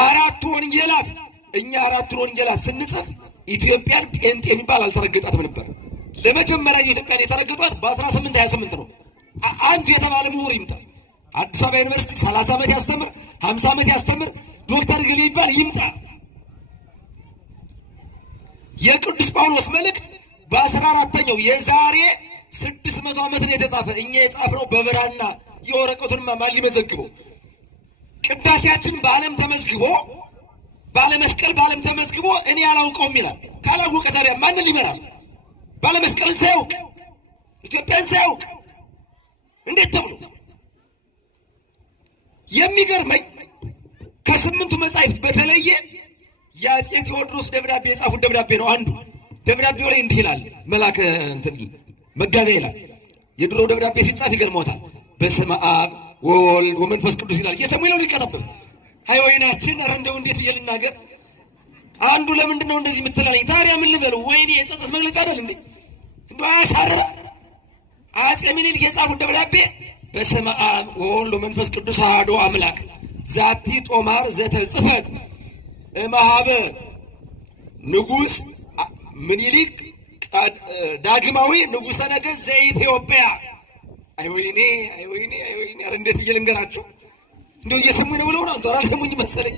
አራቱ ወንጌላት እኛ አራቱ ወንጌላት ስንጽፍ ኢትዮጵያን ጴንጤ የሚባል አልተረገጣትም ነበር። ለመጀመሪያ ኢትዮጵያን የተረገጧት በ1828 ነው። አንድ የተባለ ምሁር ይምጣ አዲስ አበባ ዩኒቨርሲቲ 30 ዓመት ያስተምር 50 ዓመት ያስተምር ዶክተር ግሊ ይባል ይምጣ። የቅዱስ ጳውሎስ መልእክት በ14ኛው የዛሬ 600 ዓመት ነው የተጻፈ። እኛ የጻፍነው በብራና የወረቀቱን ማን ሊመዘግበው? ቅዳሴያችን በዓለም ተመዝግቦ ባለመስቀል በዓለም ተመዝግቦ እኔ ያላውቀውም ይላል። ካላወቀ ታዲያ ማንን ሊመራል? ባለመስቀልን ሳያውቅ ኢትዮጵያን ሳያውቅ እንዴት ተብሎ? የሚገርመኝ ከስምንቱ መጻሕፍት በተለየ የአፄ ቴዎድሮስ ደብዳቤ የጻፉት ደብዳቤ ነው። አንዱ ደብዳቤው ላይ እንዲህ ይላል። መላከ መጋቢያ ይላል። የድሮ ደብዳቤ ሲጻፍ ይገርሞታል። በስመ አብ ወወልድ ወመንፈስ ቅዱስ ይላል። እየሰሙኝ ነው ሊቀጠብብ አይ ወይናችን ኧረ እንደው እንዴት ብዬ ልናገር? አንዱ ለምንድን ነው እንደዚህ የምትላለኝ? ታዲያ ምን ልበለው? ወይኔ የጸጸት መግለጫ አይደል እንዴ? እንደው አያሳርር? አፄ ምኒልክ የጻፉት ደብዳቤ በስመ አብ ወወልድ ወመንፈስ ቅዱስ አሐዱ አምላክ ዛቲ ጦማር ዘተጽፈት እምኀበ ንጉሥ ምኒልክ ዳግማዊ ንጉሠ ነገሥት ዘኢትዮጵያ። አይ ወይኔ አይ ወይኔ አይ ወይኔ! ኧረ እንዴት ብዬ ልንገራችሁ? እንደው እየሰሙኝ ነው ብለው ነው አንተ አልሰሙኝ መሰለኝ።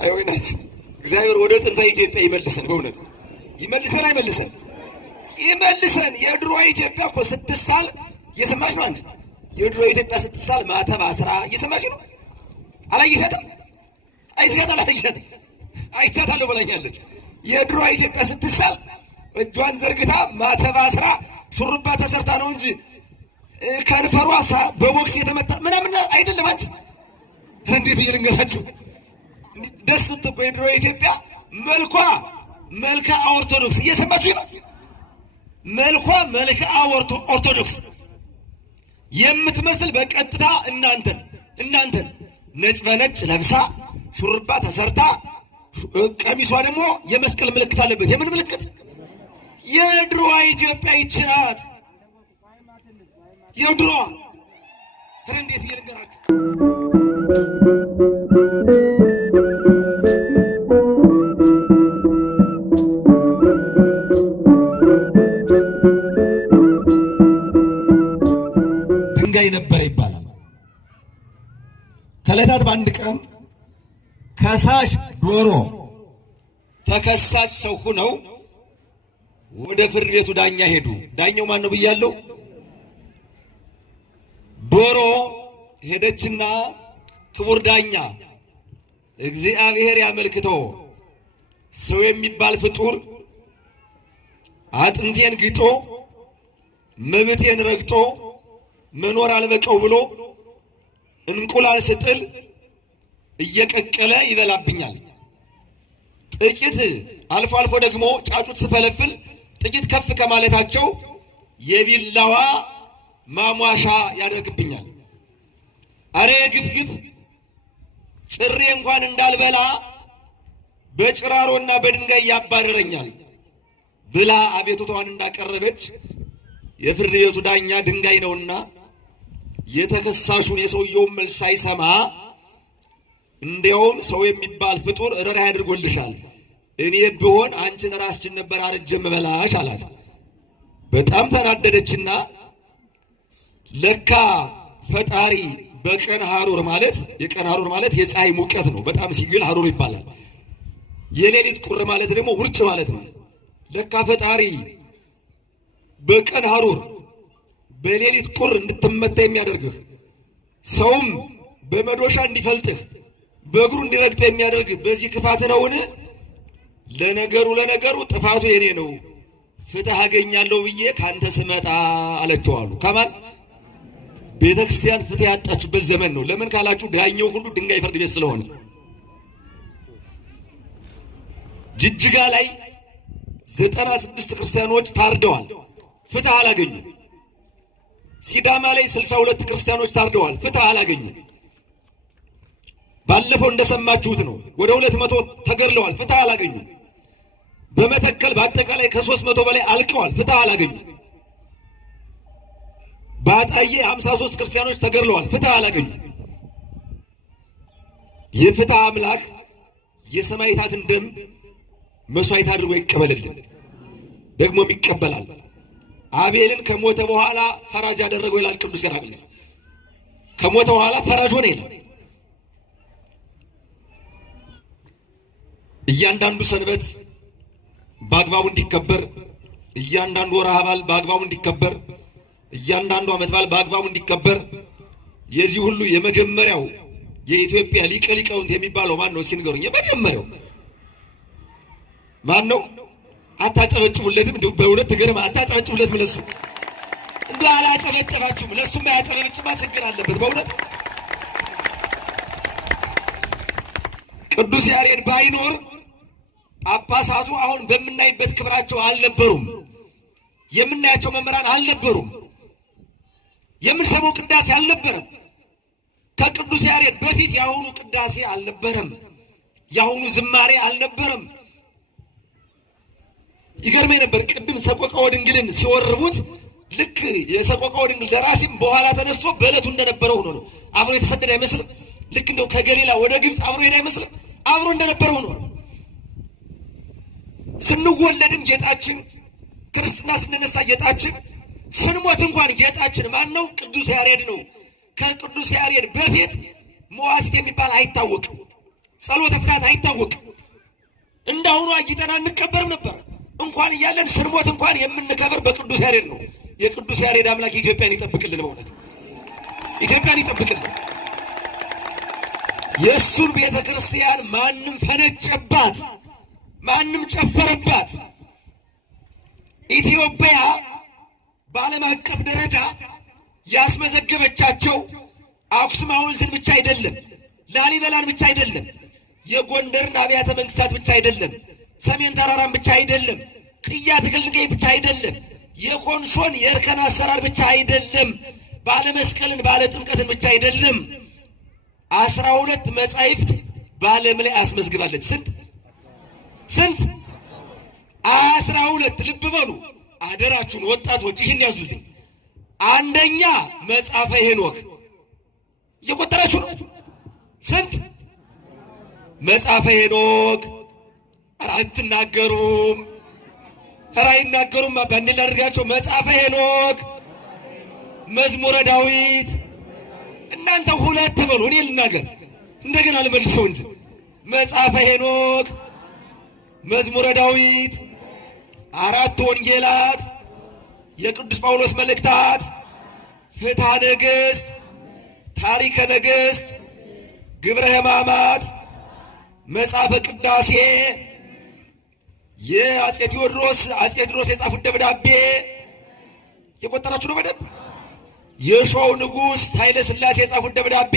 አይ ወይናችን እግዚአብሔር ወደ ጥንታዊ ኢትዮጵያ ይመልሰን። በእውነት ይመልሰን። አይመልሰን? ይመልሰን። የድሮ ኢትዮጵያ እኮ ስትሳል እየሰማች ነው። አንድ የድሮ ኢትዮጵያ ስትሳል ማተብ አስራ እየሰማች ነው። አላየሻትም? አይተሻት? አላየሻትም? አይቻታለሁ ብላኛለች። የድሮ ኢትዮጵያ ስትሳል እጇን ዘርግታ ማተብ አስራ ሹሩባ ተሰርታ ነው እንጂ ከንፈሯ በቦክስ የተመታ ምናምን አይደለም። አንቺ እንዴት ይልንገራችሁ? ደስ ስትቆ የድሮ ኢትዮጵያ መልኳ ኦርቶዶክስ እየሰማችሁ ነው። መልኳ ኦርቶዶክስ የምትመስል በቀጥታ እናንተን ነጭ በነጭ ለብሳ ሹሩባ ተሰርታ ቀሚሷ ደግሞ የመስቀል ምልክት አለበት። የምን ምልክት? የድሮ ኢትዮጵያ ይችላል። የድሮ እንዴት ይልንገራችሁ? ድንጋይ ነበረ ይባላል። ከዕለታት በአንድ ቀን ከሳሽ ዶሮ ተከሳሽ ሰው ሁነው ወደ ፍርድ ቤቱ ዳኛ ሄዱ። ዳኛው ማን ነው ብያለሁ? ዶሮ ሄደችና ክቡር ዳኛ እግዚአብሔር ያመልክቶ ሰው የሚባል ፍጡር አጥንቴን ግጦ መብቴን ረግጦ መኖር አልበቀው ብሎ እንቁላል ስጥል እየቀቀለ ይበላብኛል። ጥቂት አልፎ አልፎ ደግሞ ጫጩት ስፈለፍል ጥቂት ከፍ ከማለታቸው የቢላዋ ማሟሻ ያደርግብኛል። አሬ ግፍግፍ ጭሬ እንኳን እንዳልበላ በጭራሮና በድንጋይ ያባረረኛል ብላ አቤቱታዋን እንዳቀረበች የፍርድ ቤቱ ዳኛ ድንጋይ ነውና የተከሳሹን የሰውየውን መልስ ሳይሰማ እንዲያውም ሰው የሚባል ፍጡር ርኅራኄ ያድርጎልሻል፣ እኔ ብሆን አንቺን ራስሽን ነበር አርጄ የምበላሽ አላት። በጣም ተናደደችና ለካ ፈጣሪ በቀን ሐሩር ማለት የቀን ሐሩር ማለት የፀሐይ ሙቀት ነው። በጣም ሲግል ሐሩር ይባላል። የሌሊት ቁር ማለት ደግሞ ውርጭ ማለት ነው። ለካ ፈጣሪ በቀን ሐሩር በሌሊት ቁር እንድትመታ የሚያደርግህ ሰውም በመዶሻ እንዲፈልጥህ በእግሩ እንዲረግጥ የሚያደርግህ በዚህ ክፋት ነውን? ለነገሩ ጥፋቱ የኔ ነው፣ ፍትህ አገኛለሁ ብዬ ካንተ ስመጣ አለችው አሉ። ከማን? ቤተ ክርስቲያን ፍትህ ያጣችበት ዘመን ነው። ለምን ካላችሁ ዳኛው ሁሉ ድንጋይ ፍርድ ቤት ስለሆነ። ጅጅጋ ላይ 96 ክርስቲያኖች ታርደዋል፣ ፍትህ አላገኙም። ሲዳማ ላይ 62 ክርስቲያኖች ታርደዋል፣ ፍትህ አላገኙም። ባለፈው እንደሰማችሁት ነው ወደ 200 ተገድለዋል፣ ፍትህ አላገኙም። በመተከል በአጠቃላይ ከ300 በላይ አልቀዋል፣ ፍትህ አላገኙም። በአጣዬ 53 ክርስቲያኖች ተገድለዋል። ፍትህ አላገኙ። የፍትህ አምላክ የሰማዕታትን ደም መስዋዕት አድርጎ ይቀበልልን፣ ደግሞም ይቀበላል። አቤልን ከሞተ በኋላ ፈራጅ አደረገው ይላል ቅዱስ ሄራቅሊስ። ከሞተ በኋላ ፈራጅ ሆነ ይላል። እያንዳንዱ ሰንበት በአግባቡ እንዲከበር፣ እያንዳንዱ ወርሃ በዓል በአግባቡ እንዲከበር፣ እያንዳንዱ ዓመት በዓል በአግባቡ እንዲከበር የዚህ ሁሉ የመጀመሪያው የኢትዮጵያ ሊቀ ሊቃውንት የሚባለው ማን ነው? እስኪ ንገሩኝ። የመጀመሪያው ማን ነው? አታጨበጭቡለትም? እንደው በእውነት ትገርማ። አታጨበጭቡለትም? ለሱ እንደው አላጨበጨባችሁም። ለሱም ያጨበጭማ ችግር አለበት በእውነት። ቅዱስ ያሬድ ባይኖር ጳጳሳቱ አሁን በምናይበት ክብራቸው አልነበሩም። የምናያቸው መምህራን አልነበሩም። የምንሰማው ቅዳሴ አልነበረም። ከቅዱስ ያሬድ በፊት የአሁኑ ቅዳሴ አልነበረም። የአሁኑ ዝማሬ አልነበረም። ይገርመኝ ነበር። ቅድም ሰቆቃወ ድንግልን ሲወርቡት ልክ የሰቆቃወ ድንግል ደራሲም በኋላ ተነስቶ በዕለቱ እንደነበረው ሆኖ ነው። አብሮ የተሰደደ አይመስልም። ልክ እንደው ከገሊላ ወደ ግብፅ አብሮ ሄደ አይመስልም። አብሮ እንደነበረው ሆኖ ነው። ስንወለድም ጌጣችን፣ ክርስትና ስንነሳ ጌጣችን፣ ስንሞት እንኳን ጌጣችን ማን ነው? ቅዱስ ያሬድ ነው። ከቅዱስ ያሬድ በፊት መዋሥዕት የሚባል አይታወቅም። ጸሎተ ፍትሐት አይታወቅም። እንዳሁኑ አጊጠን አንቀበርም ነበር። እንኳን እያለን ስንሞት እንኳን የምንከበር በቅዱስ ያሬድ ነው። የቅዱስ ያሬድ አምላክ ኢትዮጵያን ይጠብቅልን። በእውነት ኢትዮጵያን ይጠብቅልን። የእሱን ቤተ ክርስቲያን ማንም ፈነጨባት፣ ማንም ጨፈረባት። ኢትዮጵያ በዓለም አቀፍ ደረጃ ያስመዘገበቻቸው አክሱም ሐውልትን ብቻ አይደለም፣ ላሊበላን ብቻ አይደለም፣ የጎንደርን አብያተ መንግስታት ብቻ አይደለም፣ ሰሜን ተራራን ብቻ አይደለም፣ ቅያ ትክልንገይ ብቻ አይደለም፣ የኮንሶን የእርከን አሰራር ብቻ አይደለም፣ ባለ መስቀልን ባለ ጥምቀትን ብቻ አይደለም። 12 መጻሕፍት በዓለም ላይ አስመዝግባለች። ስንት? 12። ልብ በሉ አደራችሁን ወጣቶች፣ ይህን ያዙልኝ። አንደኛ መጽሐፈ ሄኖክ እየቆጠራችሁ ነው። ስንት? መጽሐፈ ሄኖክ። ኧረ አትናገሩም፣ ኧረ አይናገሩም። በአንድ ላድርጋቸው። መጽሐፈ ሄኖክ፣ መዝሙረ ዳዊት። እናንተ ሁለት በሉ፣ እኔ ልናገር እንደገና ልመልሰው እንጂ። መጽሐፈ ሄኖክ፣ መዝሙረ ዳዊት፣ 4 ወንጌላት፣ የቅዱስ ጳውሎስ መልእክታት፣ ፍትሐ ነገሥት፣ ታሪከ ነገሥት፣ ግብረ ሕማማት፣ መጽሐፈ ቅዳሴ፣ የአፄ ቴዎድሮስ የጻፉት ደብዳቤ የቆጠራችሁ ነው በደንብ። የሸዋው ንጉሥ ኃይለ ሥላሴ የጻፉት ደብዳቤ፣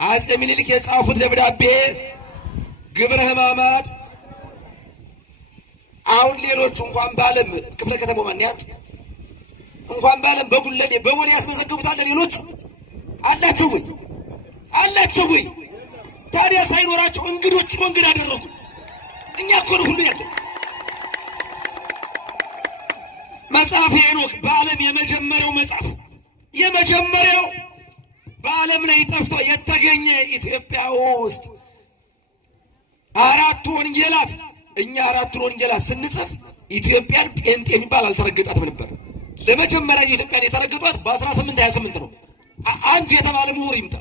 አፄ ምኒልክ የጻፉት ደብዳቤ፣ ግብረ ሕማማት። አሁን ሌሎቹ እንኳን በዓለም ክፍለ ከተማው ማን ያጡ እንኳን በዓለም በጉለሌ በወሬ ያስመዘግቡታል። ሌሎቹ አላቸው ወይ? አላቸው ወይ? ታዲያ ሳይኖራቸው እንግዶች ነው እንግዳ አደረጉ። እኛ እኮ ነው ሁሉ ያለ። መጽሐፈ ሄኖክ በዓለም የመጀመሪያው መጽሐፍ፣ የመጀመሪያው በዓለም ላይ ጠፍቶ የተገኘ ኢትዮጵያ ውስጥ 4 ወንጌላት። እኛ 4 ወንጌላት ስንጽፍ ኢትዮጵያን ጴንጤ የሚባል አልተረገጣትም ነበር። ለመጀመሪያ ኢትዮጵያን የተረገጧት በ1828 ነው። አንድ የተባለ ምሁር ይምጣ፣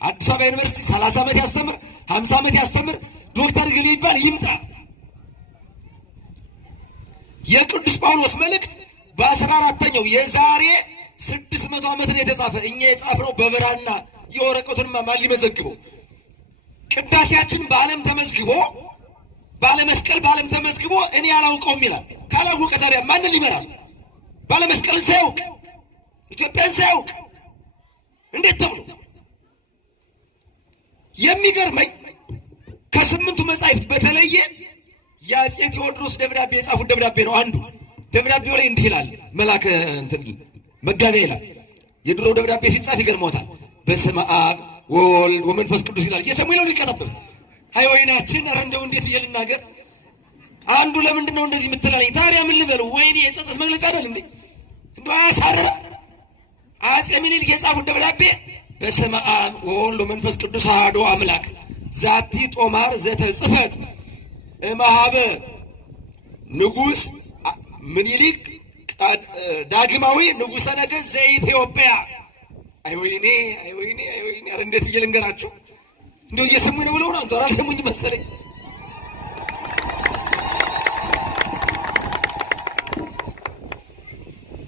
አዲስ አበባ ዩኒቨርሲቲ 30 ዓመት ያስተምር፣ 50 ዓመት ያስተምር፣ ዶክተር ግል ይባል ይምጣ። የቅዱስ ጳውሎስ መልእክት በ14ኛው የዛሬ 600 ዓመት ነው የተጻፈ። እኛ የጻፍነው በብራና የወረቀቱንማ ማን ሊመዘግበው? ቅዳሴያችን በዓለም ተመዝግቦ ባለመስቀል በዓለም ተመዝግቦ እኔ አላውቀውም ይላል። ካላወቀ ታዲያ ማንን ሊመራል? ባለመስቀልን ሳያውቅ ኢትዮጵያን ሳያውቅ እንዴት ተብሎ? የሚገርመኝ ከ8ቱ መጻሕፍት በተለየ የአፄ ቴዎድሮስ ደብዳቤ የጻፉት ደብዳቤ ነው አንዱ። ደብዳቤው ላይ እንዲህ ይላል። መላከ መጋቢያ ይላል። የድሮ ደብዳቤ ሲጻፍ ይገርሞታል። በስመ አብ ወወልድ ወመንፈስ ቅዱስ ይላል። እየሰሙ ይለው ሊቀጠበብ አይ ወይናችን። ኧረ እንደው እንዴት ብዬ ልናገር? አንዱ ለምንድን ነው እንደዚህ የምትላለኝ? ታዲያ ምን ልበለው? ወይኔ የጸጸት መግለጫ አይደል እንዴ? እንደው አያሳርም? አፄ ምኒልክ የጻፉት ደብዳቤ በስመ አብ ወወልድ ወመንፈስ ቅዱስ አሐዱ አምላክ ዛቲ ጦማር ዘተጽፈት እምኀበ ንጉሥ ምኒልክ ዳግማዊ ንጉሠ ነገሥት ዘኢትዮጵያ። አይወይኔ አይወይኔ አይወይኔ! ኧረ እንዴት ብዬ ልንገራችሁ? እንደው እየሰሙኝ ነው ብለው ነው። አንተ አልሰሙኝ መሰለኝ።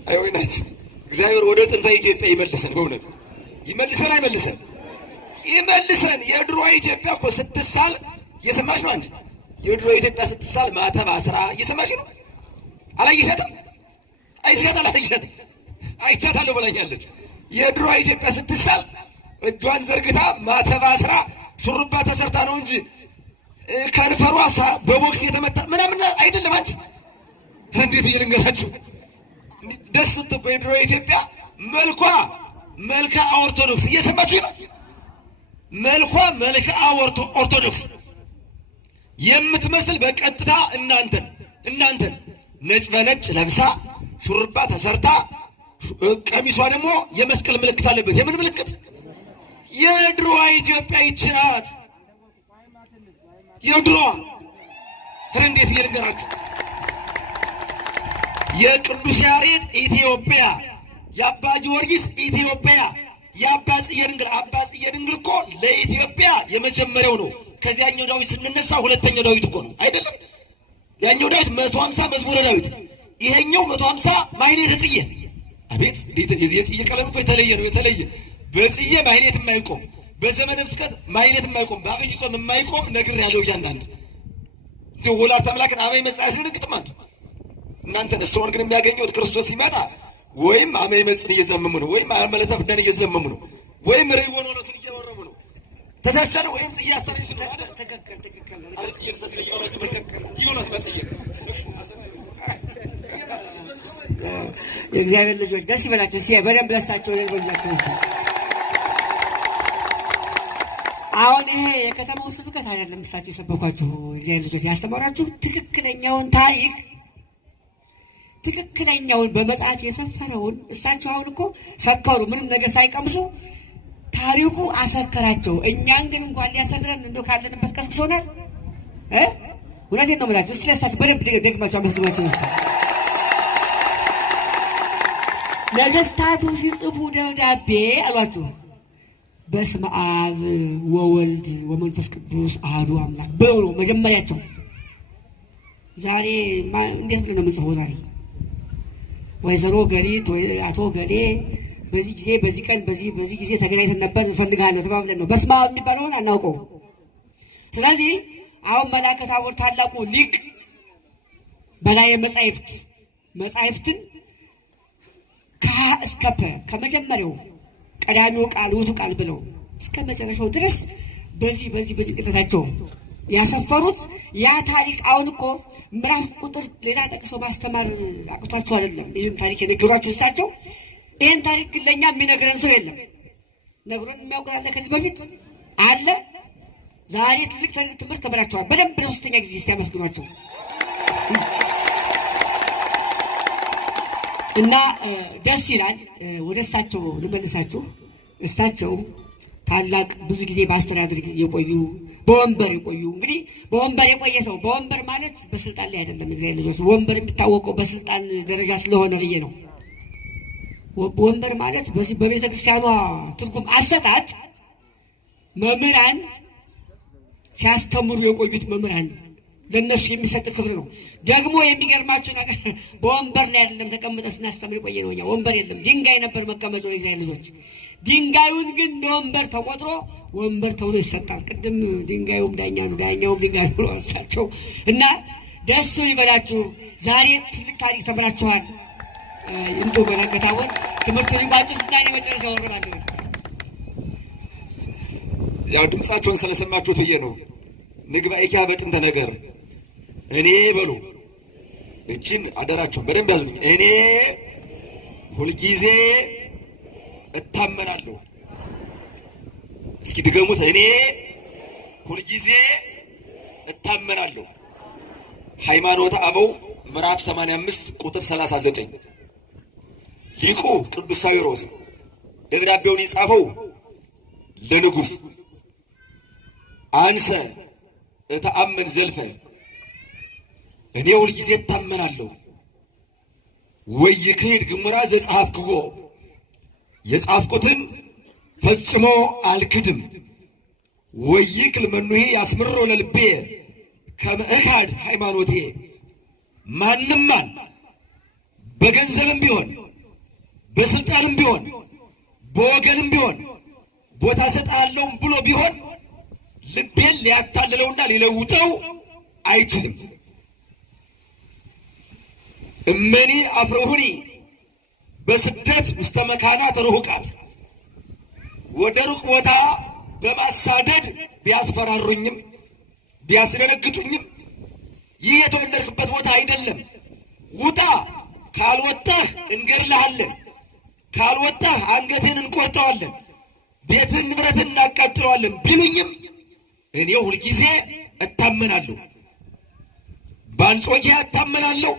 አይወይናችን! እግዚአብሔር ወደ ጥንታ ኢትዮጵያ ይመልሰን። በእውነት ይመልሰን። አይመልሰን? ይመልሰን። የድሮ ኢትዮጵያ እኮ ስትሳል እየሰማሽ ነው። አንድ የድሮ ኢትዮጵያ ስትሳል ማተብ አስራ እየሰማሽ ነው። አላየሻትም? አይተሻታል? አላየሻትም? አይቻታለሁ ብላኛለች። የድሮ ኢትዮጵያ ስትሳል እጇን ዘርግታ ማተብ አስራ ሹሩባ ተሰርታ ነው እንጂ ከንፈሯ በቦክስ የተመታ ምናምን አይደለም። አንቺ እንዴት ልንገራችሁ? ደስ ስትቆ የድሮ ኢትዮጵያ መልኳ ኦርቶዶክስ እየሰማችሁ ነው። መልኳ ኦርቶዶክስ የምትመስል በቀጥታ እናንተን ነጭ በነጭ ለብሳ ሹርባ ተሰርታ ቀሚሷ ደግሞ የመስቀል ምልክት አለበት። የምን ምልክት? የድሮ ኢትዮጵያ ይህች ናት። የድሮ እንዴት ብዬ ልንገራችሁ? የቅዱስ ያሬድ ኢትዮጵያ፣ የአባ ጊዮርጊስ ኢትዮጵያ፣ የአባ ጽጌ ድንግል እኮ ለኢትዮጵያ የመጀመሪያው ነው። ከዚያኛው ዳዊት ስንነሳ ሁለተኛው ዳዊት እኮ ነው አይደለም? ያኛው ዳዊት 150 መዝሙረ ዳዊት፣ ይሄኛው 150 ማሕሌተ ጽጌ። አቤት የጽጌ ቀለም እኮ የተለየ ነው። የተለየ በጽጌ ማሕሌት የማይቆም በዘመነ ስብከት ማሕሌት የማይቆም በአብይ ጾም የማይቆም ነግር ያለው እያንዳንድ እንደ ወላዲተ አምላክን አበይ መጽሐፍ ሲነግጥም አንተ እናንተ ነሰውን ግን የሚያገኙት ክርስቶስ ሲመጣ ወይም አመይ መጽን እየዘመሙ ነው፣ ወይም አመለተ ፍዳን እየዘመሙ ነው፣ ወይም ርይወን ወለቱን እየወረቡ ነው። ተሳቻለ ወይም ጽጌ አስተርይሱ ነው አይደል? ተከከለ አለ ጽጌ ተሰለ ይሆናል መጽዬ። የእግዚአብሔር ልጆች ደስ ይበላችሁ። እስኪ በደንብ ደስታቸው ይልበላችሁ። አሁን ይሄ የከተማው ስብከት አይደለም። እሳቸው የሰበኳችሁ የእግዚአብሔር ልጆች ያስተማራችሁ ትክክለኛውን ታሪክ ትክክለኛውን በመጽሐፍ የሰፈረውን እሳቸው አሁን እኮ ሰከሩ፣ ምንም ነገር ሳይቀምሱ ታሪኩ አሰከራቸው። እኛን ግን እንኳን ሊያሰክረን እንደው ካለንበት ቀስቅሶናል። እውነቴን ነው የምላችሁ። እስኪ ለእሳቸው በደንብ ደግማቸው አመስግኗቸው። ነገሥታቱ ሲጽፉ ደብዳቤ አሏችሁ በስመ አብ ወወልድ ወመንፈስ ቅዱስ አሐዱ አምላክ ብለው ነው መጀመሪያቸው። ዛሬ እንዴት ብለን ነው የምንጽፈው? ዛሬ ወይዘሮ ገሊት ወይ አቶ ገሌ በዚህ ጊዜ በዚህ ቀን በዚህ ጊዜ ተገናኝተን ነበር እንፈልጋለሁ ተባብለን ነው። በስመ አብ የሚባለውን አናውቀው። ስለዚህ አሁን መልአከ ታቦር ታላቁ ሊቅ በላይ መጻሕፍትን ከሀ እስከ ፐ ከመጀመሪያው ቀዳሚው ቃል ውእቱ ቃል ብለው እስከ መጨረሻው ድረስ በዚህ ቅጠታቸው ያሰፈሩት ያ ታሪክ። አሁን እኮ ምዕራፍ ቁጥር ሌላ ጠቅሰው ማስተማር አቅቷቸው አይደለም ይህን ታሪክ የነገሯቸው እሳቸው። ይህን ታሪክ ግን ለእኛ የሚነግረን ሰው የለም። ነግሮን የሚያውቁት አለ ከዚህ በፊት አለ። ዛሬ ትልቅ ትምህርት ተምራቸዋል። በደንብ ለሶስተኛ ጊዜ ሲያመስግኗቸው እና ደስ ይላል። ወደ እሳቸው ልመልሳችሁ። እሳቸው ታላቅ ብዙ ጊዜ በአስተዳደር የቆዩ በወንበር የቆዩ እንግዲህ በወንበር የቆየ ሰው በወንበር ማለት በስልጣን ላይ አይደለም። እግዚአብሔር ልጆች ወንበር የሚታወቀው በስልጣን ደረጃ ስለሆነ ብዬ ነው። ወንበር ማለት በዚህ በቤተ ክርስቲያኗ ትርጉም አሰጣጥ መምህራን ሲያስተምሩ የቆዩት መምህራን ለነሱ የሚሰጥ ክብር ነው። ደግሞ የሚገርማችሁ ነገር በወንበር ላይ አይደለም ተቀምጠን ስናስተምር የቆየ ነው። እኛ ወንበር የለም ድንጋይ ነበር መቀመጫው የእግዚአብሔር ልጆች። ድንጋዩን ግን ለወንበር ተቆጥሮ ወንበር ተብሎ ይሰጣል። ቅድም ድንጋዩም ዳኛ ነው ዳኛውም ድንጋይ ብሎ አንሳቸው እና ደስ ይበላችሁ። ዛሬ ትልቅ ታሪክ ተምራችኋል። እንዶ በረከታውን ትምህርት ሊቋጭ ስናይ መጨረሻ ወረባለሁ። ያው ድምጻቸውን ስለሰማችሁት ብዬ ነው። ንግባኤኪ በጥንተ ነገር እኔ በሉ እቺን አደራችሁን በደንብ ያዙኝ። እኔ ሁልጊዜ እታመናለሁ። እስኪ ድገሙት። እኔ ሁልጊዜ እታመናለሁ። ሃይማኖተ አበው ምዕራፍ 85 ቁጥር 39 ሊቁ ቅዱስ ሳዊሮስ ደብዳቤውን የጻፈው ለንጉሥ አንሰ እተአመን ዘልፈ እኔ ሁልጊዜ እታመናለሁ ወይክህድ ግሙራ ዘጸሐፍክዎ የጻፍኩትን ፈጽሞ አልክድም ወይክል መኑሄ ያስምሮ ለልቤ ከመ እካድ ሃይማኖቴ ማንም ማን በገንዘብም ቢሆን በስልጣንም ቢሆን በወገንም ቢሆን ቦታ ሰጣለሁም ብሎ ቢሆን ልቤን ሊያታልለውና ሊለውጠው አይችልም። እመኒ አፍርሁኒ በስደት ውስተ መካናት ርሑቃት ወደ ሩቅ ቦታ በማሳደድ ቢያስፈራሩኝም ቢያስደነግጡኝም ይህ የተወለድክበት ቦታ አይደለም፣ ውጣ፣ ካልወጣህ እንገድልሃለን፣ ካልወጣህ አንገትህን እንቆርጠዋለን፣ ቤትህን ንብረትህን እናቃጥለዋለን ቢሉኝም እኔ ሁልጊዜ እታመናለሁ። በአንጾኪያ እታመናለሁ፣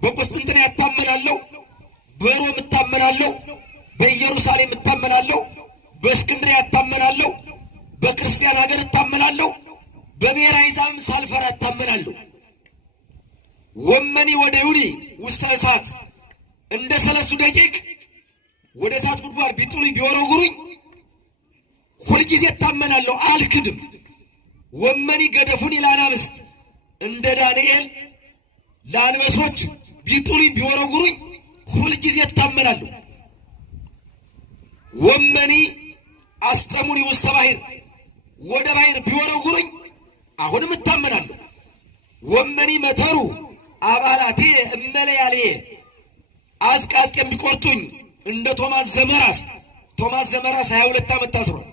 በቁስጥንጥንያ እታመናለሁ፣ በሮም እታመናለሁ፣ በኢየሩሳሌም እታመናለሁ፣ በእስክንድርያ እታመናለሁ፣ በክርስቲያን ሀገር እታመናለሁ፣ በብሔረ አሕዛብም ሳልፈራ እታመናለሁ። ወመኒ ወደ ይሁኒ ውስተ እሳት እንደ 3 ደቂቅ ወደ እሳት ጉድጓድ ቢጥሉኝ ቢወረውሩኝ ሁልጊዜ እታመናለሁ፣ አልክድም። ወመኒ ገደፉኒ ለአናብስት እንደ ዳንኤል ለአንበሶች ቢጥሉኝ ቢወረውሩኝ ሁልጊዜ እታመናለሁ። ወመኒ አስጠሙኒ ውስተ ባሕር ወደ ባሕር ቢወረውሩኝ አሁንም እታመናለሁ። ወመኒ መተሩ አባላቴ እመለያልየ አዝቃዝቄም ቢቆርጡኝ እንደ ቶማስ ዘመራስ 22 ዓመት ታስሯል።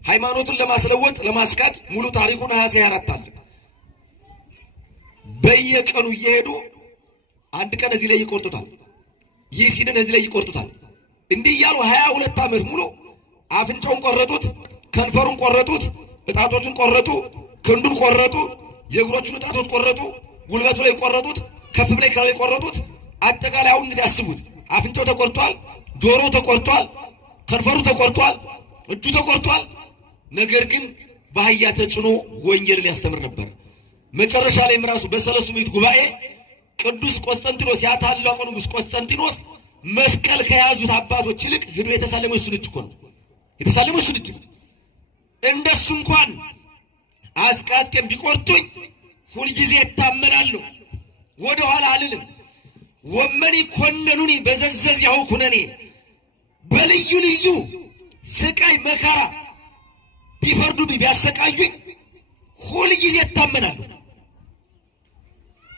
ሃይማኖቱን ለማስለወጥ ለማስካድ ሙሉ ታሪኩን 24 አለ። በየቀኑ እየሄዱ አንድ ቀን እዚህ ላይ ይቆርጡታል፣ ይህ ሲድን እዚህ ላይ ይቆርጡታል። እንዲህ እያሉ 22 ዓመት ሙሉ አፍንጫውን ቆረጡት፣ ከንፈሩን ቆረጡት፣ እጣቶቹን ቆረጡ፣ ክንዱን ቆረጡ፣ የእግሮቹን እጣቶች ቆረጡ፣ ጉልበቱ ላይ ቆረጡት፣ ከፍ ላይ ከላይ ቆረጡት። አጠቃላይ አሁን እንግዲህ አስቡት፣ አፍንጫው ተቆርጧል፣ ጆሮ ተቆርጧል፣ ከንፈሩ ተቆርጧል፣ እጁ ተቆርጧል። ነገር ግን በአህያ ተጭኖ ወንጌልን ያስተምር ነበር። መጨረሻ ላይም ራሱ በሰለስቱ ምዕት ጉባኤ ቅዱስ ቆስጠንጢኖስ ያ ታላቁ ንጉሥ ቆስጠንጢኖስ መስቀል ከያዙት አባቶች ይልቅ ሄዶ የተሳለመው እሱን እጅ እኮ ነው። የተሳለመው እሱን እጅ እንደሱ እንኳን አስቃጥቄም ቢቆርጡኝ ሁልጊዜ እታመናለሁ፣ ወደ ኋላ አልልም። ወመኒ ኮነኑኒ በዘዘዝያሁ ኩነኔ በልዩ ልዩ ስቃይ መከራ ቢፈርዱብኝ ቢያሰቃዩኝ ሁልጊዜ እታመናለሁ።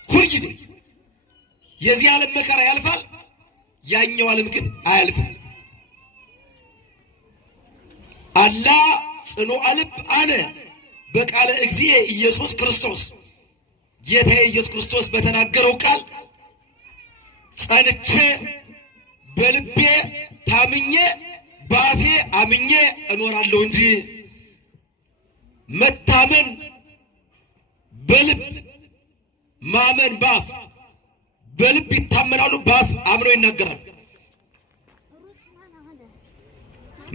ሁልጊዜ የዚህ ዓለም መከራ ያልፋል፣ ያኛው ዓለም ግን አያልፍም። አላ ጽኑዕ ልብ አነ በቃለ እግዚእ ኢየሱስ ክርስቶስ ጌታዬ ኢየሱስ ክርስቶስ በተናገረው ቃል ጸንቼ በልቤ ታምኜ በአፌ አምኜ እኖራለሁ እንጂ መታመን በልብ ማመን በአፍ በልብ ይታመናሉ፣ በአፍ አምነው ይናገራሉ።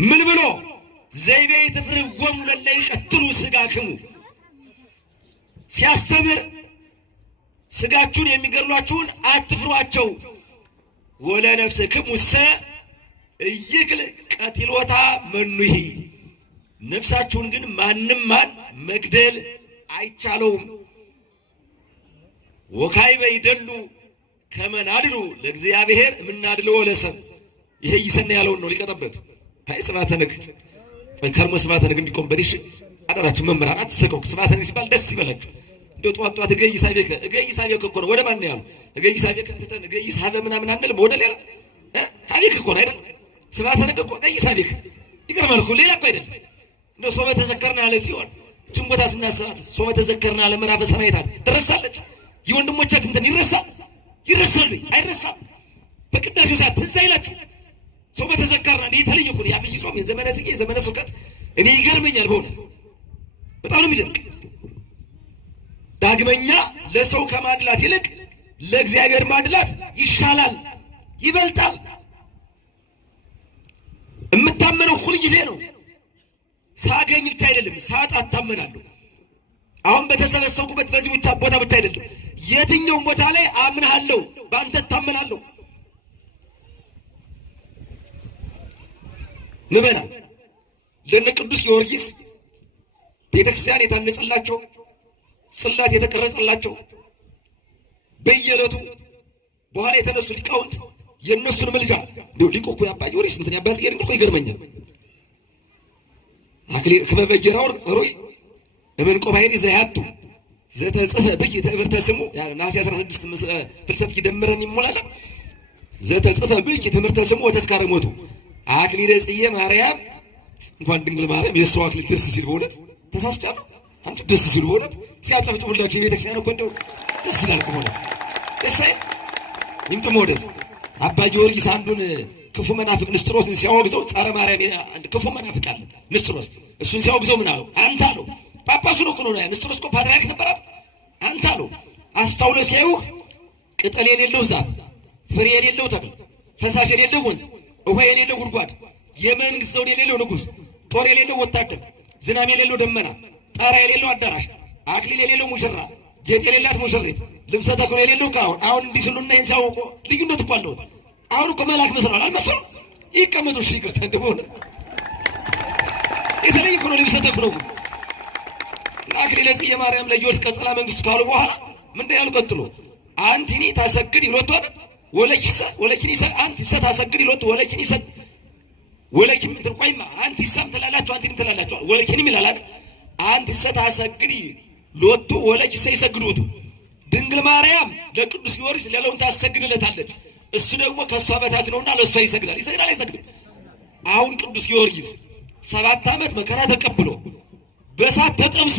ምን ብሎ ዘይቤ ትፍርዎሙ ለእለ ይቀትሉ ሥጋክሙ ሲያስተምር ሥጋችሁን የሚገድሏችሁን አትፍሯቸው። ወለነፍስክሙሰ ኢይክል ቀቲሎታ መኑሂ ነፍሳችሁን ግን ማንም ማን መግደል አይቻለውም። ወካዕበ ይደሉ ከመ ናድሉ ለእግዚአብሔር እምናድልዎ ለሰብ ይሄ ይሰና ያለውን ነው ሊቀጠበት። አይ ስብሐተ ነግህ ከርሞ ስብሐተ ነግህ እንዲቆምበት ይሽ አደራችሁ መምህራን አትሰቀው። ስብሐተ ነግህ ሲባል ደስ ይበላችሁ። እንደው ጧት እገይ ሳቤከ እኮ ነው። ወደ ማን ያሉ እገይ ሳቤከ ትተን እገይ ሳበ ምናምን አንልም። ወደ ሌላ ሀቤክ እኮ ነው አይደል? ስብሐተ ነግህ እኮ እገይ ሳቤከ ይቀርማል እኮ ሌላ እኮ አይደል? እንደው ሶበ ተዘከርና አለ ጽዮን እችን ቦታ ስናስባት ሶበ ተዘከርና አለ ምዕራፈ ሰማዕታት ትረሳለች። የወንድሞቻችን እንትን ይረሳሉ አይረሳም። በቅዳሴው ሰዓት ትዝ አይላችሁ ሶበ ተዘከርና እንደ የተለየ እኮ የዐቢይ ጾም የዘመነ ጽጌ የዘመነ ስብከት እኔ ይገርመኛል በእውነት በጣም ነው የሚደንቅ። ዳግመኛ ለሰው ከማድላት ይልቅ ለእግዚአብሔር ማድላት ይሻላል፣ ይበልጣል። የምታመነው ሁል ጊዜ ነው። ሳገኝ ብቻ አይደለም፣ ሳጣ እታመናለሁ። አሁን በተሰበሰብኩበት በዚህ ቦታ ብቻ አይደለም፣ የትኛውም ቦታ ላይ አምናለሁ፣ በአንተ እታመናለሁ። ምዕመናን ለነ ቅዱስ ጊዮርጊስ ቤተክርስቲያን የታነጸላቸው፣ ጽላት የተቀረጸላቸው፣ በየዕለቱ በኋላ የተነሱ ሊቃውንት የእነሱን ምልጃ እንደው ሊቁ እኮ ያባ ጊዮርጊስ እንትን ያባ ጽጌ እኮ ይገርመኛል። አክሊል ክበበ ጌራወር ጽሩይ እብን ቆባይሪ ዘያቱ ዘተጽፈ ብኪ ትዕብርተ ስሙ ነሐሴ 16 ፍልሰት ይደምረን ይሞላል። ዘተጽፈ ብኪ ትምህርተ ስሙ ወተስካረ ሞቱ አክሊለ ጽጌ ማርያም። እንኳን ድንግል ማርያም የእሷ አክሊል ደስ ሲል በእውነት ተሳስቻለሁ። አንቺ ደስ ሲል በእውነት ሲያጨብጭቡላችሁ የቤተክርስቲያን እኮ እንደው ደስ ይላል እኮ በእውነት ደስ አይል ይምጥሞ ወደስ አባ ጊዮርጊስ አንዱን ክፉ መናፍቅ ንስጥሮስን ሲያወግዘው ጸረ ማርያም ክፉ መናፍቅ አለ ንስጥሮስ። እሱን ሲያወግዘው ምን አለው? አንተ አለው ጳጳሱ ነው እኮ ነው። ንስጥሮስ እኮ ፓትርያርክ ነበር። አንተ አለው አስተውሎ ሲያዩህ ቅጠል የሌለው ዛፍ፣ ፍሬ የሌለው ተክል፣ ፈሳሽ የሌለው ወንዝ፣ ውሃ የሌለው ጉድጓድ፣ የመንግስት ዘውድ የሌለው ንጉሥ፣ ጦር የሌለው ወታደር፣ ዝናብ የሌለው ደመና፣ ጣራ የሌለው አዳራሽ፣ አክሊል የሌለው ሙሽራ፣ ጌጥ የሌላት ሙሽሪት፣ ልብሰ ተክህኖ የሌለው ካህን። አሁን እንዲህ ስሉና ይህን ሲያውቁ ልዩነት እኮ አለውት። አሁን እኮ መልአክ መስሏል አልመሰሉ? ይቀመጡ። እሺ ይቅርታ እንደሆነ የተለየ እኮ ነው። ልብሰ ተክህኖ አክሊለ ጽጌ ማርያም ለጊዮርጊስ ቀጸላ መንግስቱ ካሉ በኋላ ምንድን ያሉ ቀጥሎ? አንቲኒ ታሰግድ ይሎት ወለኪሰ ወለኪኒሰ አንቲሰ ታሰግድ ይሎት ወለኪኒሰ ወለኪም ትርቆይማ አንቲሰም ትላላችሁ አንቲም ትላላችሁ ወለኪንም ይላል አይደል? አንቲሰ ታሰግድ ሎቱ ወለኪሰ ይሰግዱቱ። ድንግል ማርያም ለቅዱስ ጊዮርጊስ ሌላውን ታሰግድለታለች። እሱ ደግሞ ከእሷ በታች ነውና ለእሷ ይሰግዳል። ይሰግዳል አይሰግድም? አሁን ቅዱስ ጊዮርጊስ 7 ዓመት መከራ ተቀብሎ በእሳት ተጠብሶ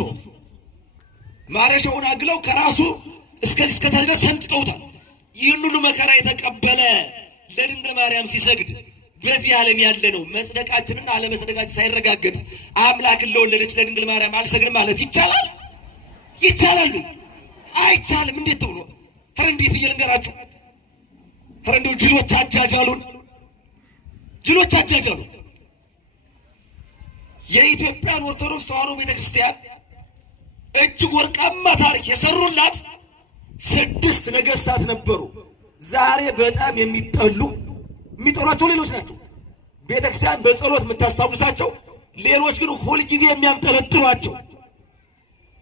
ማረሻውን አግለው ከራሱ እስከዚህ እስከታች ሰንጥቀውታል። ይህን ሁሉ መከራ የተቀበለ ለድንግል ማርያም ሲሰግድ በዚህ ዓለም ያለ ነው መጽደቃችንና አለመጽደቃችን ሳይረጋገጥ አምላክን ለወለደች ለድንግል ማርያም አልሰግድም ማለት ይቻላል? ይቻላል? አይቻልም። እንዴት ተብሎ ኧረ እንዴት ብዬ ልንገራችሁ? ኧረ እንደው ጅሎች አጃጃሉን፣ ጅሎች አጃጃሉ። የኢትዮጵያን ኦርቶዶክስ ተዋሕዶ ቤተክርስቲያን እጅግ ወርቃማ ታሪክ የሰሩላት 6 ነገስታት ነበሩ። ዛሬ በጣም የሚጠሏቸው ሌሎች ናቸው። ቤተክርስቲያን በጸሎት የምታስታውሳቸው፣ ሌሎች ግን ሁልጊዜ የሚያንጠለጥሏቸው።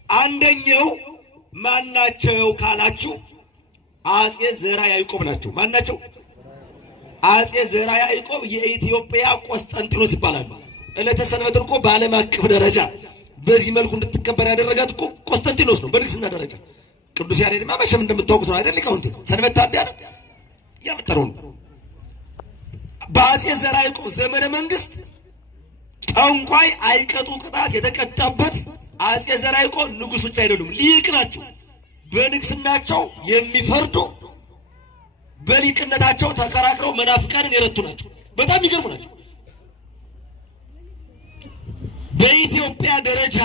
አንደኛው ማናቸው ካላችሁ አጼ ዘርዓ ያዕቆብ ናቸው። ማናቸው? አጼ ዘርዓ ያዕቆብ የኢትዮጵያ ቆስጠንጢኖስ ይባላሉ። ዕለተ ሰንበትን እኮ በዓለም አቀፍ ደረጃ በዚህ መልኩ እንድትከበር ያደረጋት እኮ ቆስጠንጢኖስ ነው፣ በንግስና ደረጃ። ቅዱስ ያሬድማ መቼም እንደምታውቁት ነው አይደል? ሊቃውንት ሰንበት ታዲያ ያመጣው ነው። በአጼ ዘርዓ ያዕቆብ ዘመነ መንግስት ጠንቋይ አይቀጡ ቅጣት የተቀጣበት አጼ ዘርዓ ያዕቆብ ንጉስ ብቻ አይደሉም፣ ሊቅ ናቸው። በንግስናቸው የሚፈርዱ በሊቅነታቸው ተከራክረው መናፍቃንን የረቱ ናቸው። በጣም ይገርሙ ናቸው። በኢትዮጵያ ደረጃ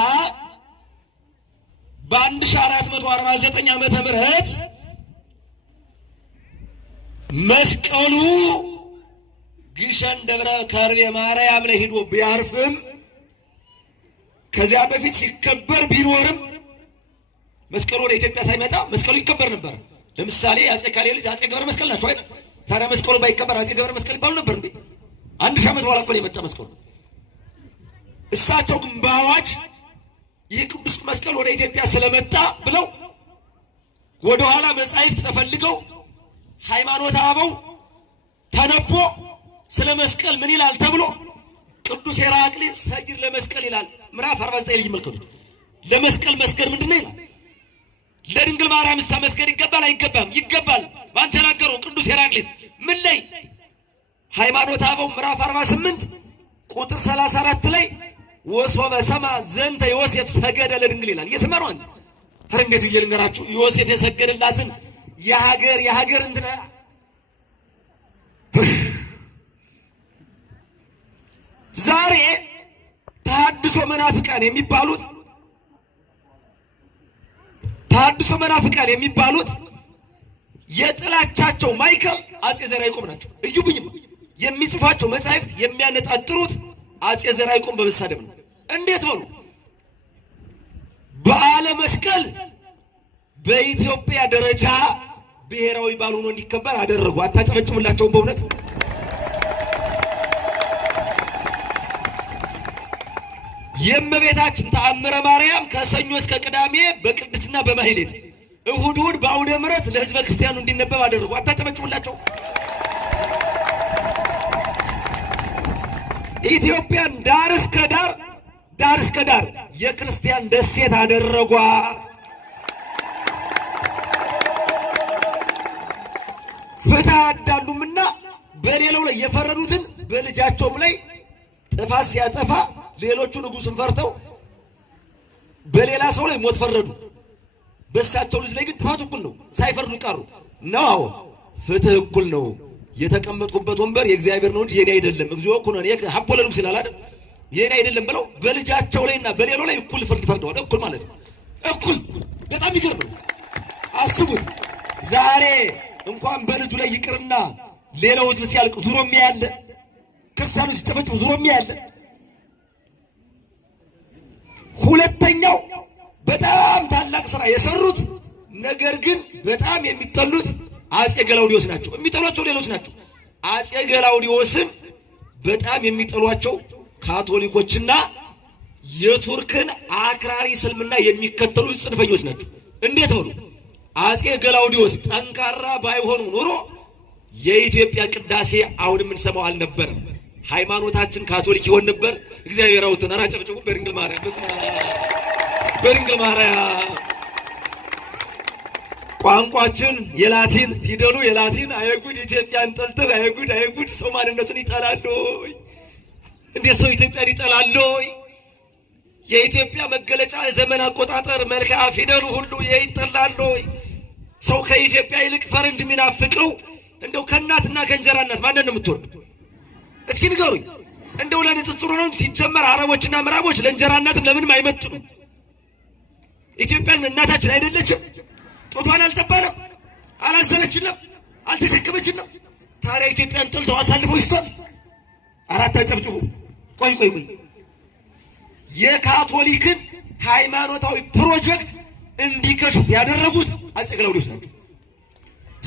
በ1449 ዓመተ ምህረት መስቀሉ ግሸን ደብረ ከርቤ ማርያም ላይ ሄዶ ቢያርፍም ከዚያ በፊት ሲከበር ቢኖርም መስቀሉ ወደ ኢትዮጵያ ሳይመጣ መስቀሉ ይከበር ነበር። ለምሳሌ አጼ ካሌ ልጅ አጼ ገብረ መስቀል ናቸው አይደል? ታዲያ መስቀሉ ባይከበር አጼ ገብረ መስቀል ይባሉ ነበር እንዴ? 1000 ዓመት በኋላ እኮ ነው የመጣ መስቀሉ። እሳቸው ግን በአዋጅ ይህ ቅዱስ መስቀል ወደ ኢትዮጵያ ስለመጣ ብለው ወደኋላ መጻሕፍት ተፈልገው ሃይማኖተ አበው ተነቦ ስለ መስቀል ምን ይላል ተብሎ ቅዱስ ሄራቅሊስ ሰጊድ ለመስቀል ይላል። ምዕራፍ 49 ላይ ይመልከቱት። ለመስቀል መስገድ ምንድነው ይላል። ለድንግል ማርያም እሳ መስገድ ይገባል አይገባም? ይገባል። ማን ተናገረው? ቅዱስ ሄራቅሊስ። ምን ላይ? ሃይማኖተ አበው ምዕራፍ 48 ቁጥር 34 ላይ ወሶበ ሰማ ዘንተ ዮሴፍ ሰገደ ለድንግል ይላል። የሰማነው አንተ ኧረ እንዴት ብዬ ልንገራችሁ? ዮሴፍ የሰገደላትን የሀገር እንትና ዛሬ ተሐድሶ መናፍቃን የሚባሉት የጥላቻቸው ማይከል አጼ ዘርዓ ያዕቆብ ናቸው። እዩብኝም የሚጽፏቸው መጻሕፍት የሚያነጣጥሩት አጼ ዘርዓ ያዕቆብን በመሳደብ ነው። እንዴት ሆኑ? በዓለ መስቀል በኢትዮጵያ ደረጃ ብሔራዊ በዓል ሆኖ እንዲከበር አደረጉ። አታጨበጭቡላቸውም? በእውነት የእመቤታችን ተአምረ ማርያም ከሰኞ እስከ ቅዳሜ በቅድስና በማሕሌት እሁድ እሁድ በአውደ ምሕረት ለሕዝበ ክርስቲያኑ እንዲነበብ አደረጉ። አታጨበጭቡላቸው? ኢትዮጵያን ዳር እስከ ዳር የክርስቲያን ደሴት አደረጓት። ፍትሕ አዳሉምና በሌላው ላይ የፈረዱትን በልጃቸውም ላይ ጥፋት ሲያጠፋ ሌሎቹ ንጉሥን ፈርተው በሌላ ሰው ላይ ሞት ፈረዱ። በእሳቸው ልጅ ላይ ግን ጥፋቱ እኩል ነው፣ ሳይፈርዱ ቀሩ። ነው ፍትሕ እኩል ነው። የተቀመጥኩበት ወንበር የእግዚአብሔር ነው እንጂ የኔ አይደለም። እግዚኦ ኩነኔ ሀቦ ለንጉሥ ይላል አይደል? የኔ አይደለም ብለው በልጃቸው ላይና በሌላው ላይ እኩል ፍርድ ፈርደዋል። እኩል ማለት ነው፣ እኩል። በጣም ይገርም ነው። አስቡት። ዛሬ እንኳን በልጁ ላይ ይቅርና ሌላው ሕዝብ ሲያልቅ ዙሮ የሚያያለ፣ ክርስቲያኖች ሲጨፈጭፉ ዙሮ የሚያያለ። ሁለተኛው በጣም ታላቅ ስራ የሰሩት ነገር ግን በጣም የሚጠሉት አጼ ገላውዲዮስ ናቸው። የሚጠሏቸው ሌሎች ናቸው። አጼ ገላውዲዮስን በጣም የሚጠሏቸው ካቶሊኮችና የቱርክን አክራሪ እስልምና የሚከተሉ ጽንፈኞች ናቸው። እንዴት ሆኑ? አጼ ገላውዲዮስ ጠንካራ ባይሆኑ ኖሮ የኢትዮጵያ ቅዳሴ አሁን የምንሰማው አልነበረም። ሃይማኖታችን ካቶሊክ ይሆን ነበር። እግዚአብሔር አውጥቶን አራጨብጭቡ። በድንግል ማርያም በድንግል ማርያም ቋንቋችን የላቲን ፊደሉ የላቲን አይጉድ ኢትዮጵያን ጠልተው አይጉድ ሰው ማንነቱን ይጠላል። እንዴት ሰው ኢትዮጵያን ይጠላል? የኢትዮጵያ መገለጫ ዘመን አቆጣጠር መልክዓ ፊደሉ ሁሉ ይጠላል። ሰው ከኢትዮጵያ ይልቅ ፈረንጅ የሚናፍቀው እንደው ከእናትና ከእንጀራ እናት ማንን ነው የምትወድ? እስኪ ንገሩኝ። እንደው ለንጽጽሩ ነው። ሲጀመር አረቦችና ምዕራቦች ለእንጀራ እናትም ለምንም አይመጥኑ። ኢትዮጵያን እናታችን አይደለችም? ጦቷን አልጠባንም፣ አላዘለችንም፣ አልተሸከመችንም። ታዲያ ኢትዮጵያን ጠልተው አሳልፈው ይስጧት? አራት አጨብጭቡ። ቆይ የካቶሊክን ሃይማኖታዊ ፕሮጀክት እንዲከሽፍ ያደረጉት አጼ ገላውዲዮስ ናቸው።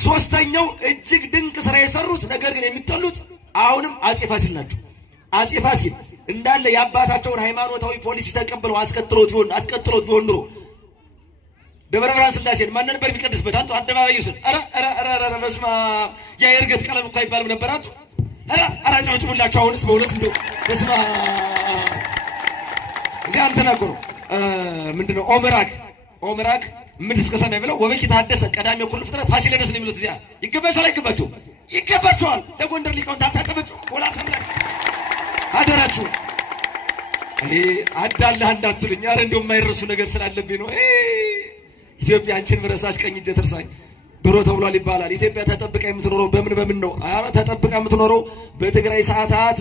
ሶስተኛው እጅግ ድንቅ ስራ የሰሩት ነገር ግን የሚጠሉት አሁንም አጼ ፋሲል ናቸው። አጼ ፋሲል እንዳለ የአባታቸውን ሃይማኖታዊ ፖሊሲ ተቀብለው አስቀጥሎት ቢሆን ኑሮ ደብረ ብርሃን ስላሴን ማን ነበር የሚቀድስበት? አንተ አደባባይ ይስል አረ በስመ አብ ያ የእርገት ቀለም እኮ አይባልም ነበር። አንተ አረ ጨብጭቡላቸው። አሁንስ በእውነት እንደው በስመ አብ እዚያ አንተና እኮ ነው ምንድነው ኦምራክ ምን እስከ ሰማይ ብለው ወበኪ ታደሰ ቀዳሚ ኩሉ ፍጥረት ፋሲለደስ ነው የሚሉት። እዚያ ይገባቸዋል አይገባቸውም? ይገባቸዋል። ለጎንደር ሊቃውንት አታቀበጭው። ወላ ተምላክ አደራችሁ። አዳላህ እንዳትሉኝ። አረ እንደው የማይረሱ ነገር ስላለብኝ ነው። ኢትዮጵያ አንቺን ምረሳሽ ቀኝ እጄ ትርሳኝ ድሮ ተብሏል ይባላል። ኢትዮጵያ ተጠብቃ የምትኖረው በምን ነው? አረ ተጠብቃ የምትኖረው በትግራይ ሰዓታት፣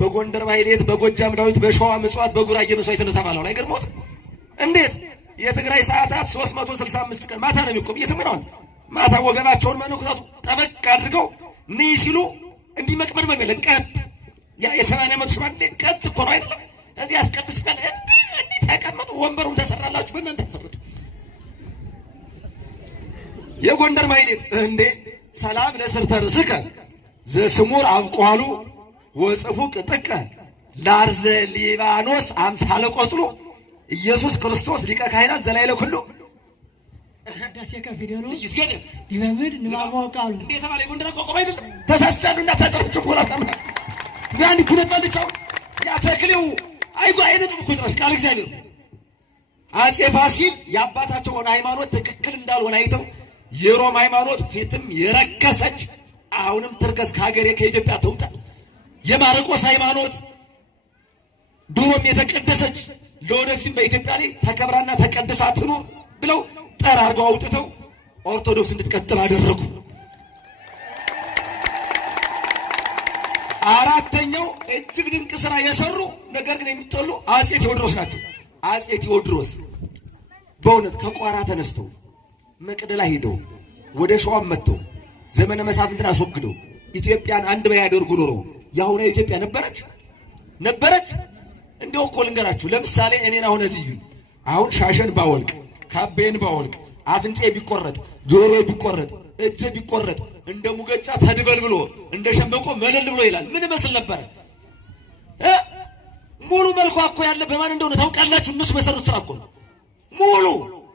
በጎንደር ማሕሌት፣ በጎጃም ዳዊት፣ በሸዋ ምጽዋት፣ በጉራጌ መስዋዕት ነው ተባለው። አይገርሞት? እንዴት የትግራይ ሰዓታት 365 ቀን ማታ ነው የሚቆም። እየሰማነው ማታ ወገባቸውን መነኩሳቱ ጠበቅ አድርገው ንይ ሲሉ እንዲህ መቅመድመድ ነው። ቀጥ ያ የ80 ዓመት ሽማግሌ ቀጥ እኮ ነው አይደለም? እዚህ አስቀድስ ቀን እንዲህ ተቀመጡ። ወንበሩን ተሰራላችሁ በእናንተ ተፈረዱ። የጎንደር ማሕሌት እንዴ ሰላም ለስርተ ርእስከ ዘስሙር አብቋሉ ወጽፉ ቅጥቀ ላርዘ ሊባኖስ አምሳለ ቆጽሉ ኢየሱስ ክርስቶስ ሊቀ ካህናት ዘላይለ ኩሉ ዳሴ ከፊደሉ ይስገድ ሊበምድ ንባባው ቃሉ እንዴ ተባለ። የጎንደር አቋቋም አይደለም። ተሳስቻለሁ እና ታጨብጭቡ። ወላታም ያን ይኩነጣልቻው ያ ተክሌው አይጓ አይነጥም እኮ ድረስ ቃል እግዚአብሔር አጼ ፋሲል የአባታቸውን ሃይማኖት ትክክል እንዳልሆነ አይተው የሮም ሃይማኖት ፊትም የረከሰች አሁንም ትርከስ ከሀገሬ ከኢትዮጵያ ትውጣ፣ የማርቆስ ሃይማኖት ድሮም የተቀደሰች ለወደፊትም በኢትዮጵያ ላይ ተከብራና ተቀድሳ ትኑር ብለው ጠራርገው አውጥተው ኦርቶዶክስ እንድትቀጥል አደረጉ። አራተኛው እጅግ ድንቅ ስራ የሰሩ ነገር ግን የሚጠሉ አጼ ቴዎድሮስ ናቸው። አጼ ቴዎድሮስ በእውነት ከቋራ ተነስተው መቅደላ ሄደው ወደ ሸዋም መጥተው ዘመነ መሳፍንትን አስወግደው ኢትዮጵያን አንድ ባያደርጉ ኖሮ የአሁኗ ኢትዮጵያ ነበረች? እንደው እኮ ልንገራችሁ፣ ለምሳሌ እኔን አሁን እዚህ አሁን ሻሸን ባወልቅ፣ ካቤን ባወልቅ፣ አፍንጬ ቢቆረጥ፣ ጆሮ ቢቆረጥ፣ እጄ ቢቆረጥ እንደ ሙገጫ ተድበል ብሎ እንደ ሸምበቆ መለል ብሎ ይላል። ምን መስል ነበረ? ሙሉ መልኳ እኮ ያለ በማን እንደሆነ ታውቃላችሁ? እነሱ በሰሩት ስራ እኮ ነው። ሙሉ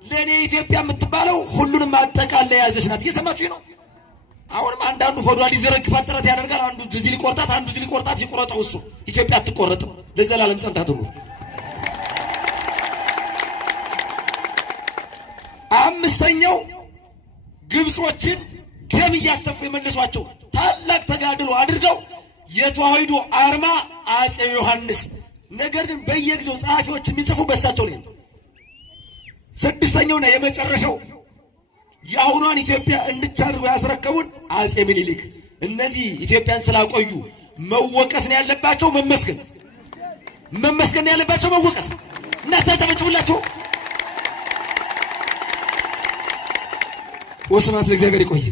ለእኔ ኢትዮጵያ የምትባለው ሁሉንም አጠቃላይ የያዘች ናት። እየሰማችሁ ነው? አሁንም አንዳንዱ ሆዷ ሊዘረግፋት ጥረት ያደርጋል። አንዱ እዚህ ሊቆርጣት፣ አንዱ እዚህ ሊቆርጣት፣ ይቆረጠው እሱ። ኢትዮጵያ አትቆረጥም፣ ለዘላለም ጸንታ ትኑር። አምስተኛው ግብጾችን ደም እያስተፉ የመለሷቸው ታላቅ ተጋድሎ አድርገው የተዋሕዶ አርማ አፄ ዮሐንስ። ነገር ግን በየጊዜው ጸሐፊዎች የሚጽፉ በሳቸው ላይ ነው። ስድስተኛውና የመጨረሻው የአሁኗን ኢትዮጵያ እንድታድርጉ ያስረከቡን አፄ ምኒልክ። እነዚህ ኢትዮጵያን ስላቆዩ መወቀስ ነው ያለባቸው፣ መመስገን ነው ያለባቸው፣ መወቀስ። እናታጨበጭቡላቸው። ወስብሐት ለእግዚአብሔር። ይቆይ።